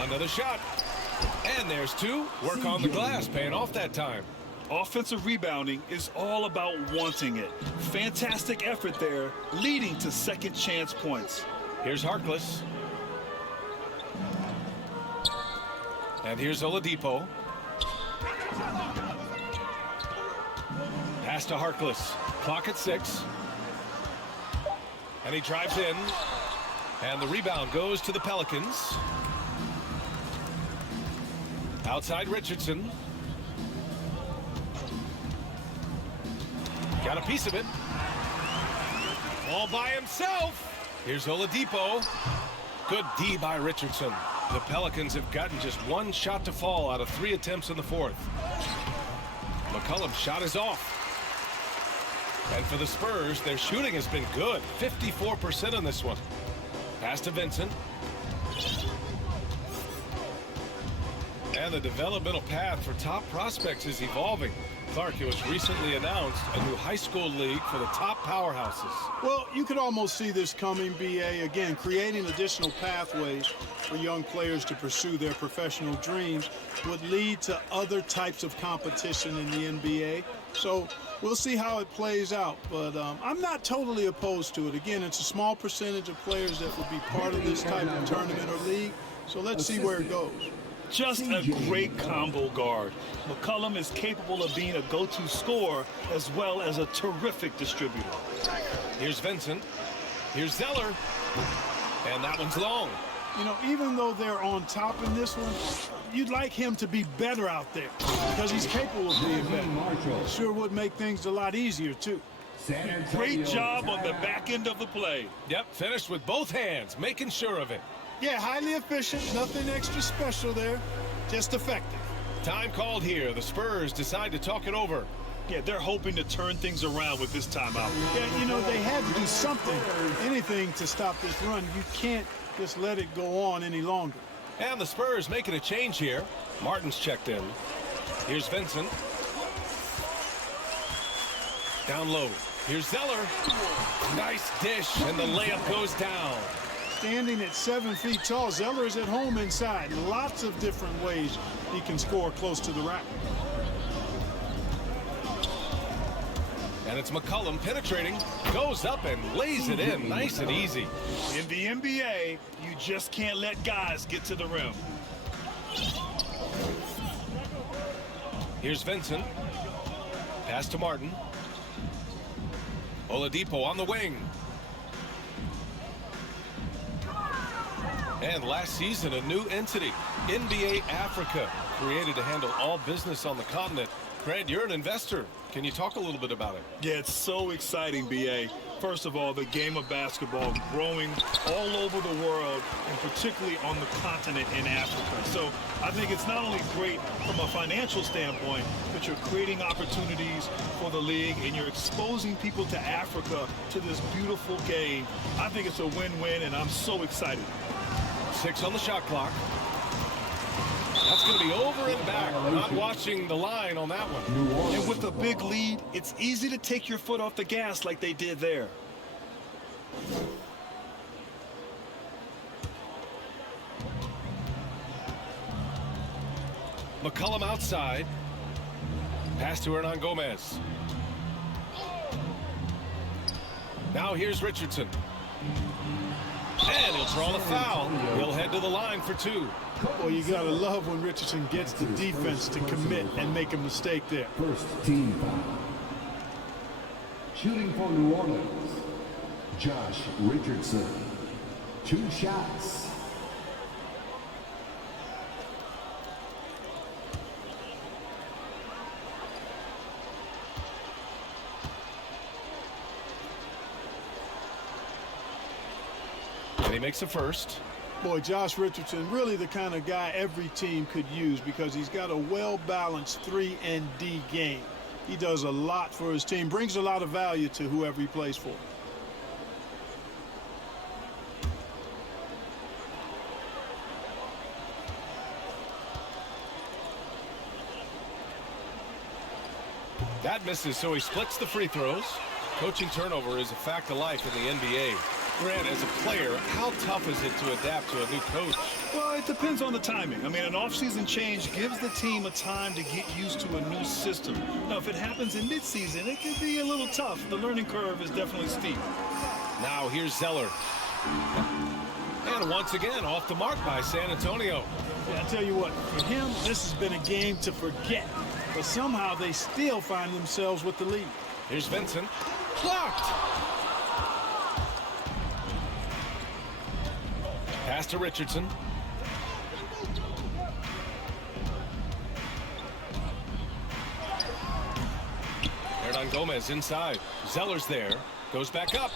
Another shot. And there's 2. Work on the glass, paying off that time. Offensive rebounding is all about wanting it. Fantastic effort there, leading to second chance points. Here's Harkless. And here's Oladipo. Pass to Harkless. Clock at 6. And he drives in. And the rebound goes to the Pelicans. Outside Richardson. Got a piece of it. All by himself. Here's Oladipo. Good D by Richardson. The Pelicans have gotten just 1 shot to fall out of 3 attempts in the 4th. McCollum's shot is off. And for the Spurs, their shooting has been good. 54% on this one. Pass to Vincent. And the developmental path for top prospects is evolving. Clark, it was recently announced a new high school league for the top powerhouses. Well, you could almost see this coming, B.A. Again, creating additional pathways for young players to pursue their professional dreams would lead to other types of competition in the NBA. So we'll see how it plays out. But I'm not totally opposed to it. Again, it's a small percentage of players that would be part of this type of tournament or league. So let's see where it goes. Just a great combo guard. McCollum is capable of being a go-to scorer as well as a terrific distributor. Here's Vincent. Here's Zeller. And that one's long. You know, even though they're on top in this one, you'd like him to be better out there because he's capable of being better. Sure would make things a lot easier, too. Great job on the back end of the play. Yep, finished with both hands, making sure of it. Yeah, highly efficient, nothing extra special there, just effective. Time called here. The Spurs decide to talk it over. Yeah, they're hoping to turn things around with this timeout. Yeah, you know, they had to do something, anything to stop this run. You can't just let it go on any longer. And the Spurs making a change here. Martin's checked in. Here's Vincent. Down low. Here's Zeller. Nice dish, and the layup goes down. Standing at 7 feet tall, Zeller is at home inside. Lots of different ways he can score close to the rack. And it's McCollum penetrating, goes up and lays it in nice and easy. In the NBA, you just can't let guys get to the rim. Here's Vincent. Pass to Martin. Oladipo on the wing. And last season, a new entity, NBA Africa, created to handle all business on the continent. Grant, you're an investor. Can you talk a little bit about it? Yeah, it's so exciting, B.A. First of all, the game of basketball growing all over the world, and particularly on the continent in Africa. So I think it's not only great from a financial standpoint, but you're creating opportunities for the league, and you're exposing people to Africa, to this beautiful game. I think it's a win-win, and I'm so excited. 6 on the shot clock. That's going to be over and back. Not watching the line on that one. And with a big lead, it's easy to take your foot off the gas like they did there. McCollum outside. Pass to Hernan Gomez. Now here's Richardson. And he'll draw the foul. He'll head to the line for 2. Well, you got to love when Richardson gets the defense to commit and make a mistake there. First team foul. Shooting for New Orleans, Josh Richardson. 2 shots. And he makes the first. Boy, Josh Richardson, really the kind of guy every team could use because he's got a well-balanced 3 and D game. He does a lot for his team, brings a lot of value to whoever he plays for. That misses, so he splits the free throws. Coaching turnover is a fact of life in the NBA. Grant, as a player, how tough is it to adapt to a new coach? Well, it depends on the timing. I mean, an offseason change gives the team a time to get used to a new system. Now, if it happens in midseason, it can be a little tough. The learning curve is definitely steep. Now here's Zeller. And once again, off the mark by San Antonio. Yeah, I tell you what, for him, this has been a game to forget. But somehow they still find themselves with the lead. Here's Vincent. Blocked! Pass to Richardson. Hernan Gomez inside. Zeller's there. Goes back up.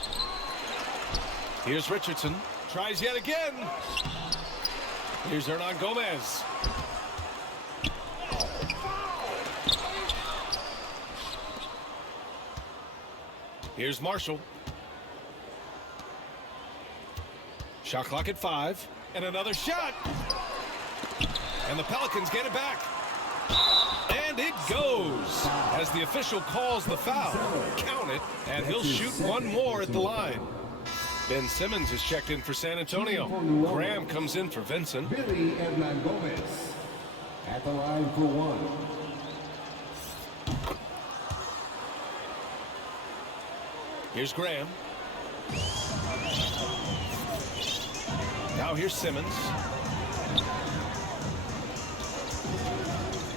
Here's Richardson. Tries yet again. Here's Hernan Gomez. Here's Marshall. Shot clock at 5. And another shot. And the Pelicans get it back. And it goes. As the official calls the foul. Count it. And he'll shoot one more at the line. Ben Simmons is checked in for San Antonio. Graham comes in for Vincent. Billy Hernan Gomez at the line for 1. Here's Graham. Now here's Simmons.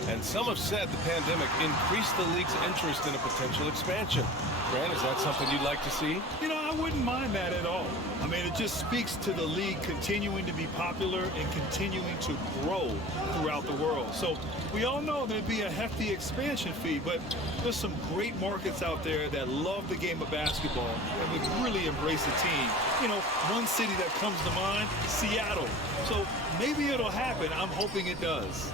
And some have said the pandemic increased the league's interest in a potential expansion. Grant, is that something you'd like to see? You know, I wouldn't mind that at all. I mean, it just speaks to the league continuing to be popular and continuing to grow throughout the world. So we all know there'd be a hefty expansion fee, but there's some great markets out there that love the game of basketball and would really embrace a team. You know, one city that comes to mind, Seattle. So maybe it'll happen. I'm hoping it does.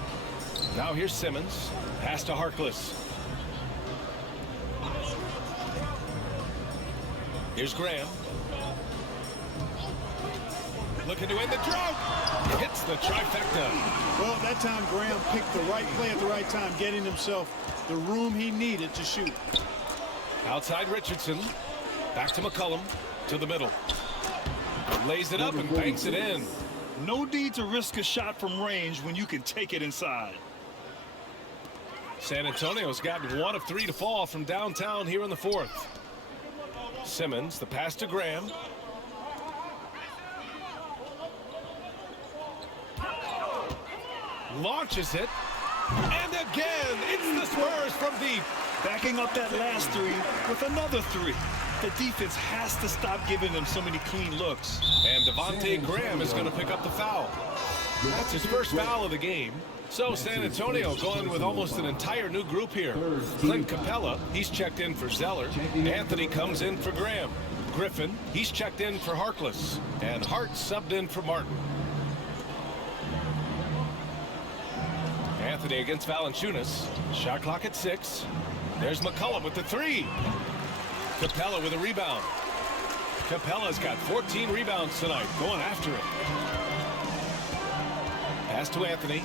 Now here's Simmons. Pass to Harkless. Here's Graham. Looking to end the drought. Hits the trifecta. Well, that time Graham picked the right play at the right time, getting himself the room he needed to shoot. Outside Richardson. Back to McCollum. To the middle. Lays it up and banks it in. No need to risk a shot from range when you can take it inside. San Antonio's gotten 1 of 3 to fall from downtown here in the fourth. Simmons, the pass to Graham. Launches it. And again, it's the Spurs from deep. Backing up that last three with another three. The defense has to stop giving them so many clean looks. And Devontae Graham is going to pick up the foul. That's his first foul of the game. So San Antonio going with almost an entire new group here. Clint Capella, he's checked in for Zeller. Anthony comes in for Graham. Griffin, he's checked in for Harkless. And Hart subbed in for Martin. Anthony against Valanciunas. Shot clock at 6. There's McCollum with the 3. Capella with a rebound. Capella's got 14 rebounds tonight, going after it. Pass to Anthony.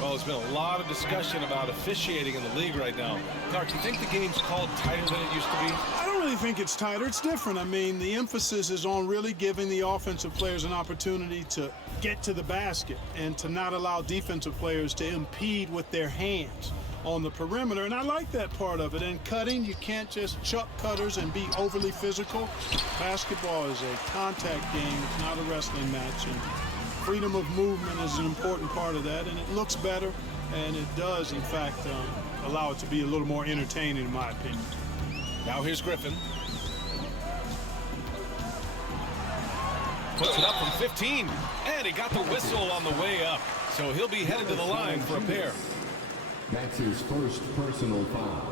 Well, there's been a lot of discussion about officiating in the league right now. Clark, do you think the game's called tighter than it used to be? I don't really think it's tighter. It's different. I mean, the emphasis is on really giving the offensive players an opportunity to get to the basket and to not allow defensive players to impede with their hands on the perimeter. And I like that part of it. And cutting, you can't just chuck cutters and be overly physical. Basketball is a contact game. It's not a wrestling match. And freedom of movement is an important part of that. And it looks better. And it does, in fact, allow it to be a little more entertaining, in my opinion. Now here's Griffin. Puts it up from 15. And he got the whistle on the way up. So he'll be headed to the line for a pair. That's his first personal foul.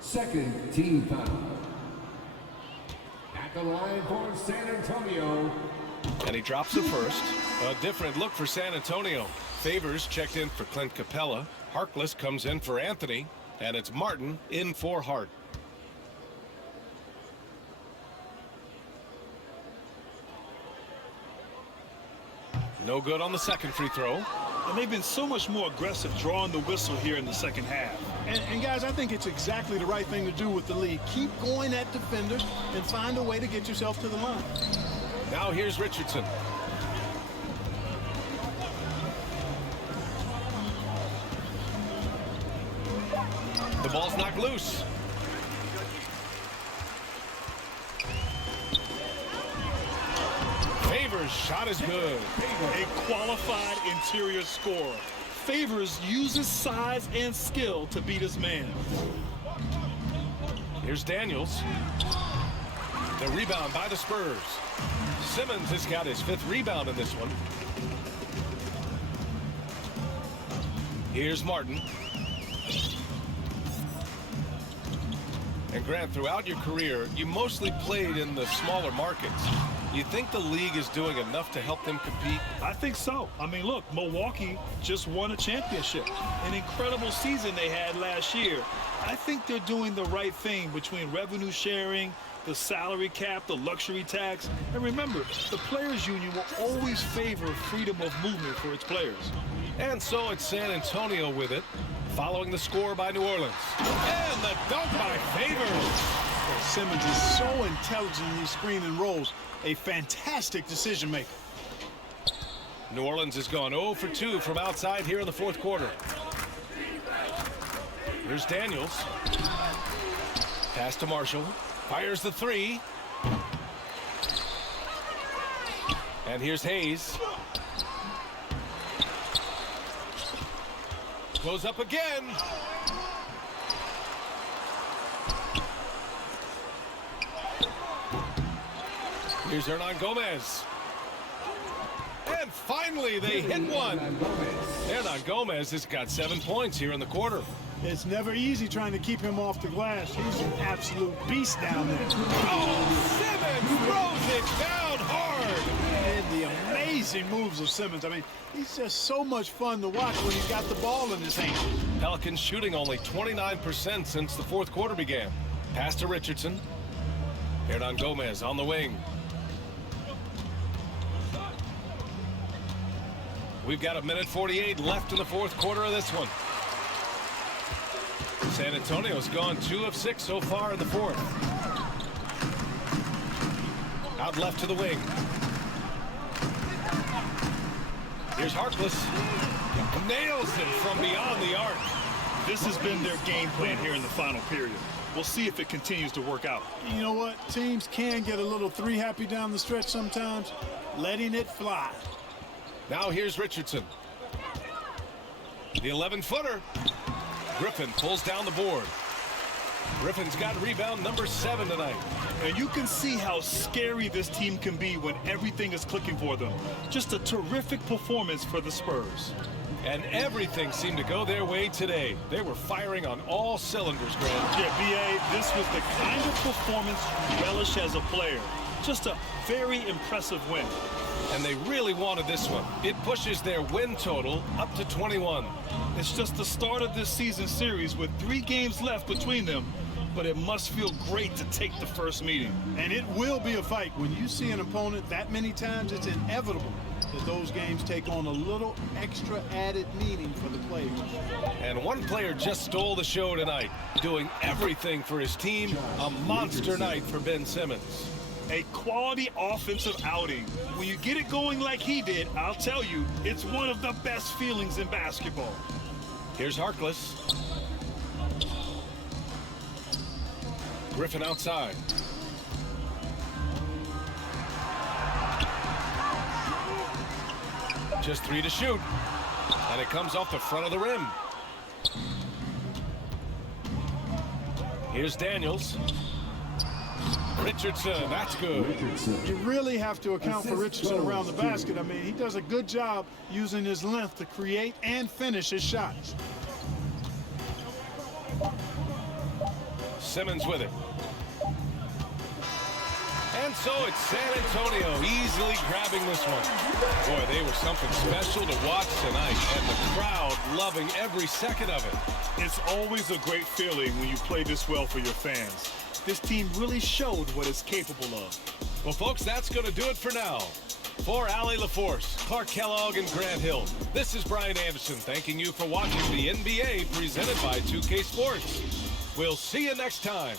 Second team foul. At the line for San Antonio. And he drops the first. A different look for San Antonio. Favors checked in for Clint Capella. Harkless comes in for Anthony. And it's Martin in for Hart. No good on the second free throw. And they've been so much more aggressive drawing the whistle here in the second half. And guys, I think it's exactly the right thing to do with the league. Keep going at defenders and find a way to get yourself to the line. Now here's Richardson. The ball's knocked loose. Favors shot is good. A qualified interior scorer. Favors uses size and skill to beat his man. Here's Daniels. The rebound by the Spurs. Simmons has got his 5th rebound in this one. Here's Martin. And Grant, throughout your career, you mostly played in the smaller markets. You think the league is doing enough to help them compete? I think so. I mean, look, Milwaukee just won a championship. An incredible season they had last year. I think they're doing the right thing between revenue sharing, the salary cap, the luxury tax. And remember, the players' union will always favor freedom of movement for its players. And so it's San Antonio with it, following the score by New Orleans. And the dunk by Favors. Simmons is so intelligent in these screen and rolls. A fantastic decision maker. New Orleans has gone 0 for 2 from outside here in the fourth quarter. Here's Daniels. Pass to Marshall. Fires the 3. And here's Hayes. Goes up again. Here's Hernan Gomez. And finally, they hit one. Hernan Gomez has got 7 points here in the quarter. It's never easy trying to keep him off the glass. He's an absolute beast down there. Oh, Simmons throws it down hard. And the amazing moves of Simmons. I mean, he's just so much fun to watch when he's got the ball in his hand. Pelicans shooting only 29% since the fourth quarter began. Pass to Richardson. Hernan Gomez on the wing. We've got 1:48 left in the fourth quarter of this one. San Antonio's gone 2 of 6 so far in the fourth. Out left to the wing. Here's Harkless. Nails it from beyond the arc. This has been their game plan here in the final period. We'll see if it continues to work out. You know what? Teams can get a little three happy down the stretch sometimes, letting it fly. Now here's Richardson. The 11-footer. Griffin pulls down the board. Griffin's got rebound number 7 tonight. And you can see how scary this team can be when everything is clicking for them. Just a terrific performance for the Spurs. And everything seemed to go their way today. They were firing on all cylinders, Grant. Yeah, B.A., this was the kind of performance you relish as a player. Just a very impressive win. And they really wanted this one. It pushes their win total up to 21. It's just the start of this season series with 3 games left between them, but it must feel great to take the first meeting. And it will be a fight. When you see an opponent that many times, it's inevitable that those games take on a little extra added meaning for the players. And one player just stole the show tonight, doing everything for his team. A monster night for Ben Simmons. A quality offensive outing. When you get it going like he did, I'll tell you, it's one of the best feelings in basketball. Here's Harkless. Griffin outside. Just 3 to shoot. And it comes off the front of the rim. Here's Daniels. Richardson, that's good. You really have to account for Richardson around the basket. I mean, he does a good job using his length to create and finish his shots. Simmons with it. And so it's San Antonio easily grabbing this one. Boy, they were something special to watch tonight, and the crowd loving every second of it. It's always a great feeling when you play this well for your fans. This team really showed what it's capable of. Well, folks, that's going to do it for now. For Allie LaForce, Clark Kellogg, and Grant Hill, this is Brian Anderson thanking you for watching the NBA presented by 2K Sports. We'll see you next time.